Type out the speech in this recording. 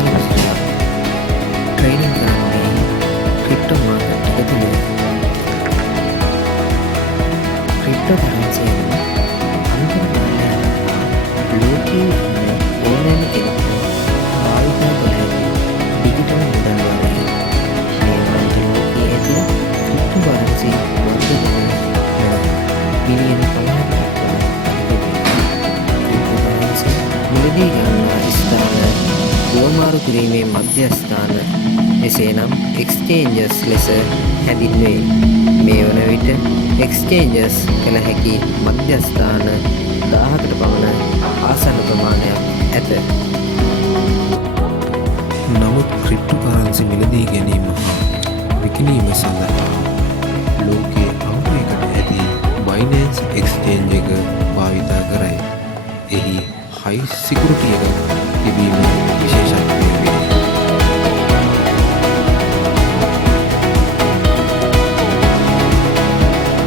අනාලිස්ට්ලා training කරන්නේ crypto market එක තුළ. ක්‍රිප්ටෝ කරන්සිය අන්තර්ජාලය ලෝකයේ ඉන්න ඕනෑම කෙනෙකුට භාවිතා කළ හැකි ඩිජිටල් මුදල් වරයි. මේ වන්ට ලෝකයේ ඇති ක්‍රිප්ටෝ කරන්සි වර්ධනය බිලියන 50කට මුලදී ගන්නා ස්ථාන හුවමාරු කිරීමේ මධ්‍යස්ථාන එසේනම් එක්ස්චේන්ජස් ලෙස හැඳින්වේ. මේ වන විට එක්ස්චේන්ජස් කළ හැකි මධ්‍යස්ථාන 1000කට පමණ ආසන්න ප්‍රමාණයක් ඇත. නමුත් ක්‍රිප්ටෝකරන්සි මිලදී ගැනීම හා විකිණීම සඳහා ලෝකයේ අවුලකට ඇති බයිනෑන්ස් එක්ස්චේන්ජ් එක භාවිතා කරයි. එහි හයි සිකුරිටි එකක් තිබීම විශේෂයි.